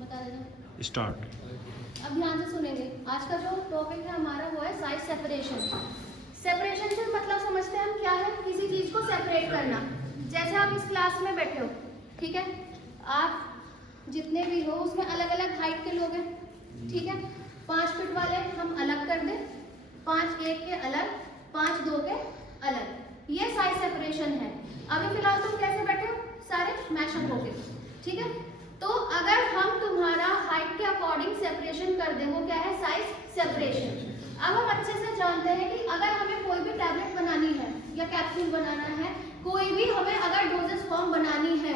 बता देना। स्टार्ट। अब ध्यान से सुनेंगे। आज का जो टॉपिक है हमारा वो है साइज सेपरेशन। सेपरेशन से मतलब समझते हैं हम क्या है, किसी चीज को सेपरेट करना। जैसे आप इस क्लास में बैठे हो, ठीक है, आप जितने भी हो उसमें अलग अलग हाइट के लोग हैं, ठीक है। 5 फीट वाले हम अलग कर दें, 5 1 के अलग, 5 2 के अलग, ये साइज सेपरेशन है। अभी फिलहाल तुम कैसे बैठे हो, सारे मैशअप हो गए, ठीक है। तो अगर हम तुम्हारा हाइट के अकॉर्डिंग सेपरेशन कर दें, वो क्या है, साइज सेपरेशन। अब हम अच्छे से जानते हैं कि अगर हमें कोई भी टैबलेट बनानी है या कैप्सूल बनाना है, कोई भी हमें अगर डोजेस फॉर्म बनानी है,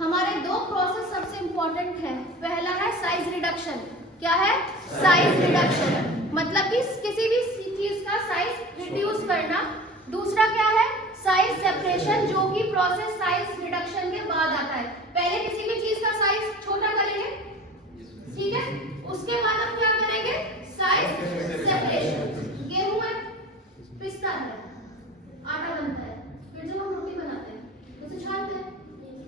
हमारे 2 प्रोसेस सबसे इंपॉर्टेंट है। पहला है साइज रिडक्शन। क्या है, साइज रिडक्शन, मतलब कि किसी भी चीज का साइज रिड्यूस करना। दूसरा क्या है, साइज सेपरेशन, जो कि प्रोसेस साइज रिडक्शन के बाद आता है। पहले किसी भी चीज का साइज छोटा करेंगे, ठीक है, उसके बाद हम क्या करेंगे, साइज सेपरेशन। गेहूं है, पिस्ता है, आटा बनता है, फिर जब हम रोटी बनाते हैं उसे छानते हैं,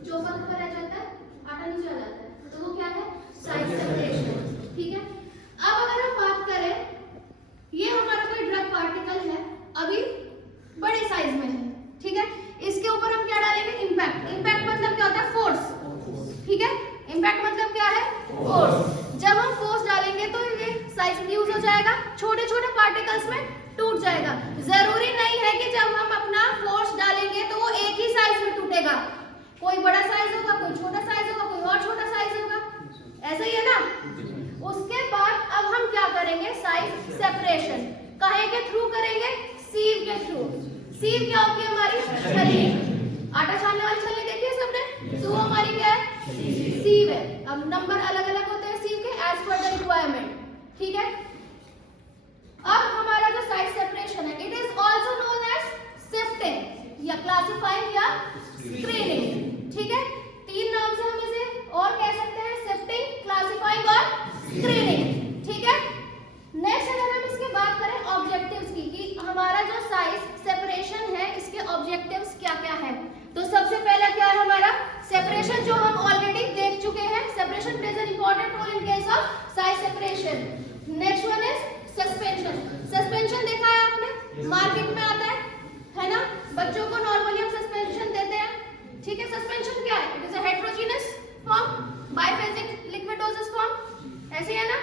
चौका ऊपर रह जाता है, आटा नीचे आ जाता है, तो वो क्या है, साइज सेपरेशन, ठीक है। अब अगर हम बात करें, ये हमारा कोई ड्रग पार्टिकल है, अभी बड़े साइज में है, ठीक है, इसके ऊपर हम क्या डालेंगे, इंपैक्ट। इंपैक्ट मतलब क्या होता है, फोर्स, ठीक है। इंपैक्ट मतलब क्या है, फोर्स। जब हम फोर्स डालेंगे तो ये साइज रिड्यूस हो जाएगा, छोटे छोटे पार्टिकल्स में टूट जाएगा। जरूरी नहीं है कि जब हम अपना फोर्स डालेंगे तो वो एक ही साइज में टूटेगा, कोई बड़ा साइज होगा, कोई छोटा साइज होगा, कोई और छोटा साइज होगा, ऐसा ही है ना। उसके बाद अब हम क्या करेंगे, साइज सेपरेशन काहे के थ्रू करेंगे, सीव के थ्रू। सीव क्या होती है, हमारी छलनी, आटा छानने वाली छलनी देखी है सबने, तो वो हमारी क्या है, सीव है। अब नंबर अलग अलग होते हैं सीव के, एज पर द रिक्वायरमेंट, ठीक है। अब हमारा जो साइज सेपरेशन है, it is also known as sifting या क्लासिफाइंग या स्क्रीनिंग, ठीक है। 3 नाम से हम इसे और कह सकते हैं, सिफ्टिंग, क्लासिफाइंग और स्क्रीनिंग, ठीक है। नेक्स्ट अगर हम इसके बात करें ऑब्जेक्टिव्स की, कि हमारा जो साइज सेपरेशन है इसके ऑब्जेक्टिव्स क्या क्या है, तो सबसे पहला क्या है हमारा, सेपरेशन, जो हम ऑलरेडी देख चुके हैं, separation plays an important role in case of size separation. Next one is suspension. Suspension देखा है आपने, मार्केट में आता है ना, बच्चों को नॉर्मली हम सस्पेंशन देते हैं, ठीक है। सस्पेंशन क्या है, it is a heterogeneous form, biphasic लिक्विडोसिस फॉर्म, ऐसे है ना।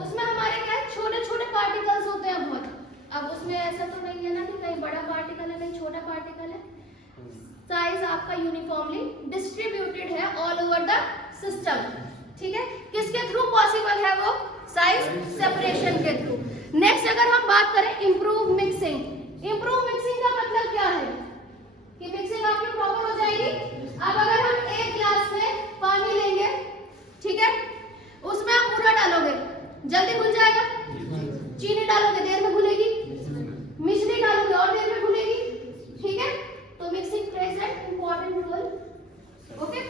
उसमें हमारे क्या है, छोटे छोटे पार्टिकल्स होते हैं बहुत। अब उसमें ऐसा तो नहीं है ना कि कहीं बड़ा पार्टिकल है कहीं छोटा पार्टिकल है, साइज आपका यूनिफॉर्मली डिस्ट्रीब्यूटेड है ऑल ओवर द सिस्टम, ठीक है। किसके थ्रू पॉसिबल है वो, साइज सेपरेशन के थ्रू। नेक्स्ट अगर हम बात करें इंप्रूव मिक्सिंग। इंप्रूव मिक्सिंग का मतलब क्या है कि मिक्सिंग आपकी प्रॉपर हो जाएगी। अब अगर हम एक ग्लास में पानी लेंगे, ठीक है, उसमें आप पूरा डालोगे, जल्दी घुल जाएगा। चीनी डालोगे, देर में घुलेगी। मिश्री डालोगे और देर में घुलेगी, ठीक है। तो mixing plays an important role, okay.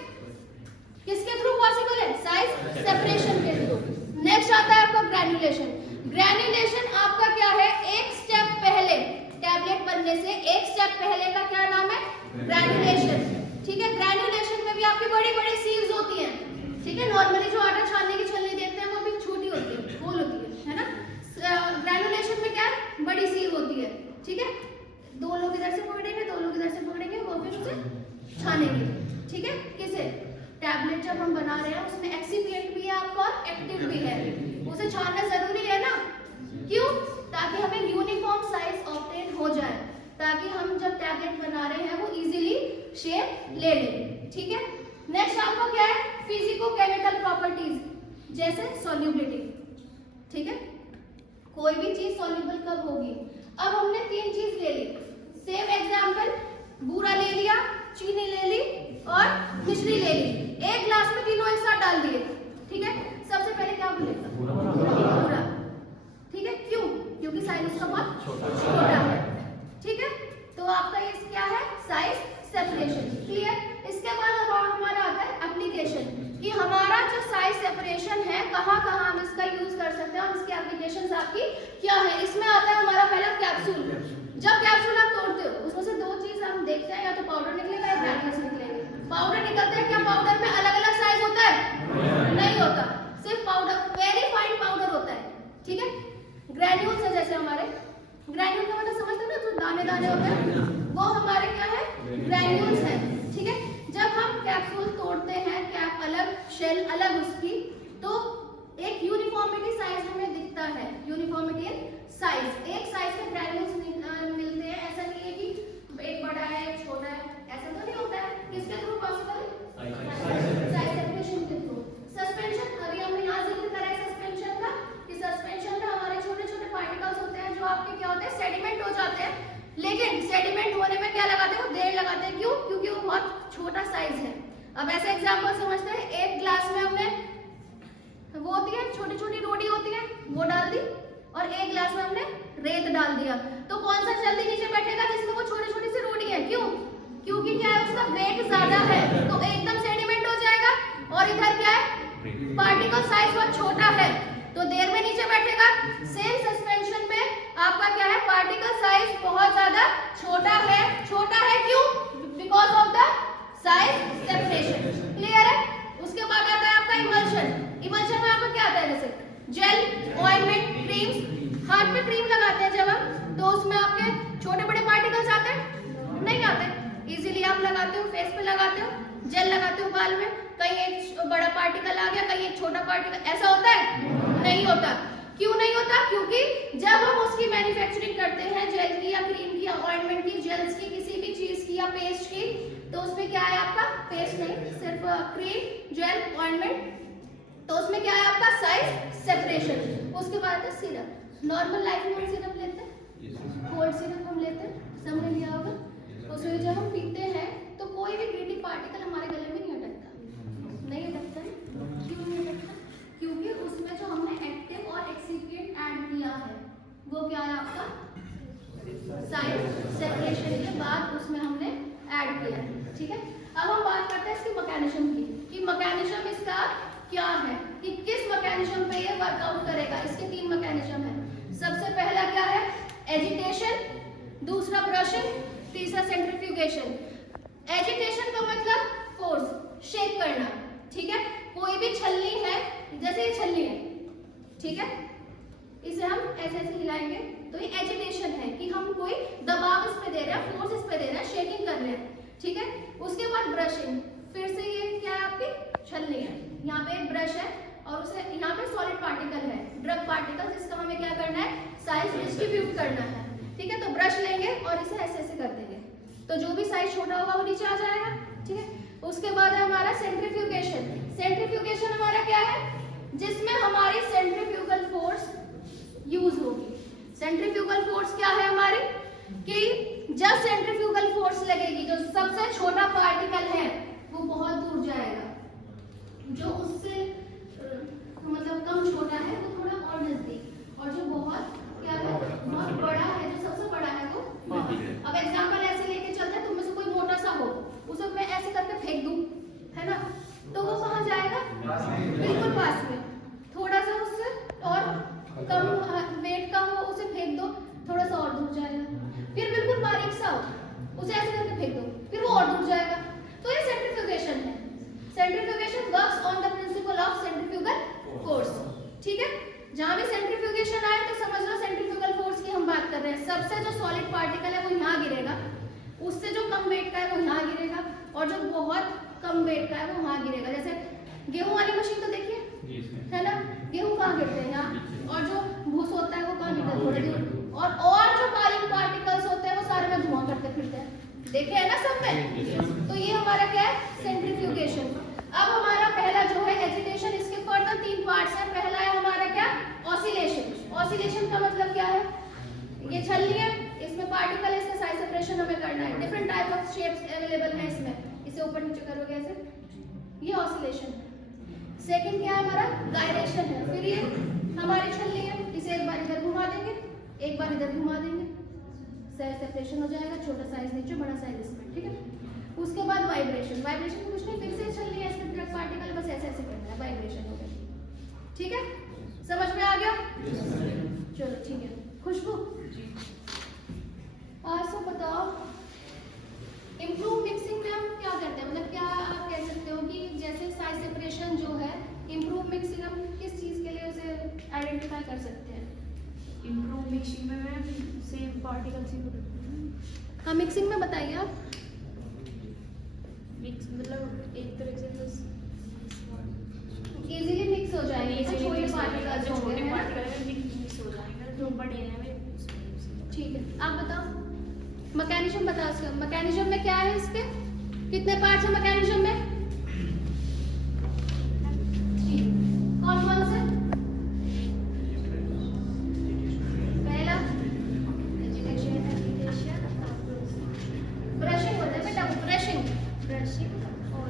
किसके थ्रू पॉसिबल है, साइज सेपरेशन के थ्रू। नेक्स्ट आता है आपका ग्रैन्युलेशन। ग्रैन्युलेशन आपका क्या है, एक स्टेप पहले, टैबलेट बनने से एक स्टेप पहले का क्या नाम है, ग्रैन्युलेशन, ठीक है। ग्रैन्युलेशन में भी आपकी बड़ी बड़ी सीव्स होती हैं, ठीक है। नॉर्मली जो आटा छानने की छलनी देखते हैं वो भी छोटी होती है, गोल होती है ना। ग्रैन्युलेशन में क्या है, बड़ी सीव होती है, ठीक है। 2 लोग इधर से पकड़ेंगे, 2 लोग इधर से पकड़ेंगे, वो फिर उसे छानेंगे, ठीक है। किसे, टैबलेट जब हम बना रहे हैं उसमें एक्सिपिएंट भी है आपका और एक्टिव भी है, उसे छानना जरूरी है ना, क्यों, ताकि हमें यूनिफॉर्म साइज ऑब्टेन हो जाए, ताकि हम जब टैबलेट बना रहे हैं वो इजीली शेप ले लें, ठीक है। नेक्स्ट आपको क्या है, फिजिको केमिकल प्रॉपर्टीज, जैसे सॉल्युबिलिटी, ठीक है। कोई भी चीज सॉल्युबल कब होगी, अब हमने 3 चीज ले ली, सेम एग्जांपल, बूरा ले लिया, चीनी ले ली और मिश्री ले ली, एक ग्लास में तीनों एक साथ डाल दिए, ठीक है। सबसे पहले क्या मिलेगा, बूरा, ठीक है। क्यों, क्योंकि साइज उसका बहुत छोटा है, ठीक है। तो आपका ये क्या है, साइज सेपरेशन, क्लियर। इसके बाद हमारा आता है एप्लीकेशन, कि हमारा जो साइज सेपरेशन है कहाँ कहाँ हम इसका यूज कर सकते हैं और इसकी एप्लीकेशंस आपकी क्या है। इसमें आता है हमारा पहला कैप्सूल। जब कैप्सूल आप तोड़ते हो उसमें से 2 चीज हम देखते हैं, या तो पाउडर निकलेगा या ग्रैन्यूल्स निकलेंगे। पाउडर निकलते हैं, क्या पाउडर में अलग अलग साइज होता है, नहीं होता, बने होते हैं वो हमारे क्या है, ग्रैन्यूल्स है। ठीक है, जब हम कैप्सूल तोड़ते हैं, कैप अलग शेल अलग उसकी, तो एक यूनिफॉर्मिटी साइज हमें दिखता है, यूनिफॉर्मिटी इन साइज। एक साइज के ग्रैन्यूल्स मिलते हैं, ऐसा नहीं है कि एक बड़ा है एक छोटा है, ऐसा तो नहीं होता है। किसके थ्रू पॉसिबल है, साइज सेपरेशन के थ्रू। सस्पेंशन, अभी हमने यहाँ जिक्र करा है सस्पेंशन का, कि सस्पेंशन में हमारे छोटे छोटे पार्टिकल्स होते हैं जो आपके क्या होते हैं, सेडिमेंट हो जाते हैं। लेकिन सेडिमेंट होने में क्या लगाते हैं, वो देर लगाते हैं। क्यों? क्योंकि वो बहुत छोटा साइज है। अब ऐसे एग्जांपल समझते हैं, एक ग्लास में हमने वो होती है छोटी छोटी रोटी होती है वो डाल दी, और एक ग्लास में हमने रेत डाल दिया, तो कौन सा जल्दी नीचे बैठेगा, जिसमें वो छोटी छोटी सी रोटी है। क्यों? क्योंकि क्या है, उसका वेट ज्यादा है, तो एकदम सेडिमेंट हो जाएगा। और इधर क्या है, पार्टिकल साइज बहुत छोटा है, तो देर में नीचे बैठेगा। सेम सस्पेंशन में आपका क्या है, पार्टिकल साइज बहुत ज्यादा छोटा है। छोटा है क्यों? Because of the size separation. Clear है? उसके बाद आता है आपका इमल्शन। इमल्शन में आपका क्या आता है, जैसे जेल, ऑइंटमेंट, क्रीम्स। हाथ पे क्रीम लगाते हैं जब हम, तो उसमें आपके छोटे बड़े पार्टिकल्स आते हैं? नहीं आते। इजीली आप लगाते हो, फेस पे लगाते हो, जेल लगाते हो बाल में, कहीं एक बड़ा पार्टिकल आ गया, कहीं एक छोटा पार्टिकल, ऐसा होता है? नहीं होता। क्यों नहीं होता? क्योंकि जब हम उसकी मैन्युफैक्चरिंग करते हैं, जेल की या क्रीम की या ऑइंटमेंट की, जेल्स की, किसी भी चीज की या पेस्ट की, तो उसमें क्या है आपका, पेस्ट नहीं, सिर्फ क्रीम, जेल, ऑइंटमेंट, तो उसमें क्या है आपका, साइज सेपरेशन। उसके बाद है सिरप। नॉर्मल लाइफ में हम सिरप लेते हैं, कोल्ड सिरप हम लेते हैं, सबने लिया होगा। उसमें जब हम पीते हैं तो कोई भी ग्रीडी पार्टिकल हमारे गले में नहीं अटकता, नहीं अटकता है। क्यों नहीं अटकता? क्योंकि उसमें जो हमने एक्टिव और एक्सिपिएंट ऐड किया है वो क्या है आपका, साइज सेपरेशन के बाद उसमें हमने ऐड किया है। ठीक है, अब हम बात करते हैं इसकी मैकेनिज्म की, कि मैकेनिज्म इसका क्या है, कि किस मैकेनिज्म पे ये वर्कआउट करेगा। इसके 3 मैकेनिज्म है। सबसे पहला क्या है, एजिटेशन, दूसरा ब्रशिंग, तीसरा सेंट्रीफ्यूगेशन। एजिटेशन का मतलब फोर्स, शेक करना। ठीक है, कोई भी छलनी है, जैसे ये छलनी है, ठीक है, इसे हम ऐसे ऐसे हिलाएंगे तो ये एजिटेशन है, कि हम कोई दबाव इस पे दे रहे हैं, फोर्स इस पे दे रहे हैं, शेकिंग कर रहे हैं। ठीक है, उसके बाद ब्रशिंग, फिर से ये क्या है, आपकी छलनी है, यहाँ पे एक ब्रश है और उसे यहाँ पे सॉलिड पार्टिकल है, ड्रग पार्टिकल, जिसका हमें क्या करना है, साइज डिस्ट्रीब्यूट करना है। ठीक है, तो ब्रश लेंगे और इसे ऐसे ऐसे कर देंगे, तो जो भी साइज छोटा होगा वो नीचे आ जाएगा। ठीक है, उसके बाद है हमारा सेंट्रीफ्यूगेशन। सेंट्रीफ्यूगेशन हमारा क्या है, जिसमें हमारी सेंट्रीफ्यूगल फोर्स यूज होगी। सेंट्रीफ्यूगल फोर्स क्या है हमारी, कि जब सेंट्रीफ्यूगल फोर्स लगेगी, जो सबसे छोटा पार्टिकल है वो बहुत दूर जाएगा, जो उससे मतलब कम छोटा है वो थोड़ा और नजदीक, और जो बहुत क्या है, बहुत बड़ा है, जो सबसे बड़ा है वो। अब एग्जांपल ऐसे लेके चलते हैं, तुम में से कोई मोटा सा हो, उसे मैं ऐसे करके फेंक दूं, है ना, तो वो कहाँ जाएगा, बिल्कुल पास में। थोड़ा सा उससे और कम वेट का हो, उसे फेंक दो, थोड़ा सा और दूर जाएगा। फिर बिल्कुल बारीक सा हो, उसे ऐसे करके फेंक दो, फिर वो और दूर जाएगा। तो ये सेंट्रीफ्यूगेशन है। Centrifugation works on the principle of centrifugal force. ठीक है, जहां भी सेंट्रीफ्यूगेशन आए तो समझ लो सेंट्रीफ्यूगल फोर्स की हम बात कर रहे हैं। सबसे जो सॉलिड पार्टिकल है वो यहाँ गिरेगा, उससे जो कम वेट का है वो यहाँ गिरेगा, और जो बहुत कम वेट का है वो वहाँ गिरेगा। जैसे गेहूं वाली मशीन तो देखिए, है ना, गेहूं कहाँ गिरते हैं, यहाँ, और जो भूस होता है वो कहाँ गिरता है, थोड़ी दूर, और जो बारीक पार्टिकल्स होते हैं वो सारे में धुआं करते फिरते हैं, देखे है ना सब में। तो ये हमारा क्या है, सेंट्रीफ्यूगेशन। अब हमारा पहला जो है एजिटेशन, इसके फर्दर 3 पार्ट्स हैं। पहला है हमारा क्या, ऑसिलेशन। ऑसिलेशन का मतलब क्या है, ये छलनी है, इसमें पार्टिकल है, इसका साइज सेपरेशन हमें करना है। Different type of shapes available है इसमें, इसे ऊपर नीचे करोगे ऐसे, ये ऑसिलेशन है। सेकंड क्या है हमारा, गायरेशन है। फिर ये हमारी छलनी है, इसे एक बार इधर घुमा देंगे, एक बार इधर घुमा देंगे, साइज सेपरेशन हो जाएगा, छोटा साइज नीचे, बड़ा साइज इसमें। ठीक है, उसके बाद वाइब्रेशन। वाइब्रेशन कुछ नहीं, फिर से छलनी है, इसमें ड्रग पार्टिकल, बस ऐसे ऐसे करना है, वाइब्रेशन हो गया। ठीक है, समझ में आ गया? चलो ठीक है। खुशबू, आज तो बताओ, इम्प्रूव मिक्सिंग में हम क्या करते हैं, मतलब क्या आप कह सकते हो कि जैसे साइज सेपरेशन जो है, इम्प्रूव मिक्सिंग हम किस चीज़ के लिए उसे आइडेंटिफाई कर सकते हैं? इम्प्रूव मिक्सिंग में सेम पार्टिकल्स हाँ मिक्सिंग में बताइए आप। मिक्स मतलब एक तरह से बस इजीली मिक्स हो जाएंगे ना, छोटे पार्टिकल्स जो होंगे, छोटे है ना? पार्टिकल में मिक्स हो जाएंगे, जो बड़े हैं वे ठीक है, आप बताओ मैकेनिज्म बता इसका। मैकेनिज्म में क्या है इसके, कितने पार्ट्स हैं मैकेनिज्म में? कौन कौन से? पहला ब्रशिंग होता है बेटा, ब्रशिंग और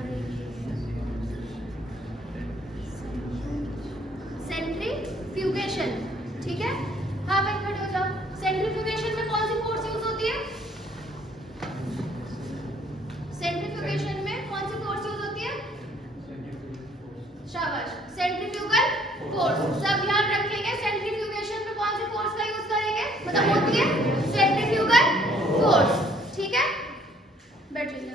सेंट्रीफ्यूगेशन। ठीक है, हाँ भाई खड़े हो जाओ। सेंट्रीफ्यूगेशन में कौन सी फोर्स यूज होती है? सेंट्रीफ्यूगेशन में कौन सी फोर्स यूज होती है? शाबाश, सेंट्रीफ्यूगल फोर्स। सब ध्यान रखेंगे, सेंट्रीफ्यूगेशन में कौन सी फोर्स का यूज करेंगे, मतलब होती है सेंट्रीफ्यूगल फोर्स। ठीक है, बैठ जाइए।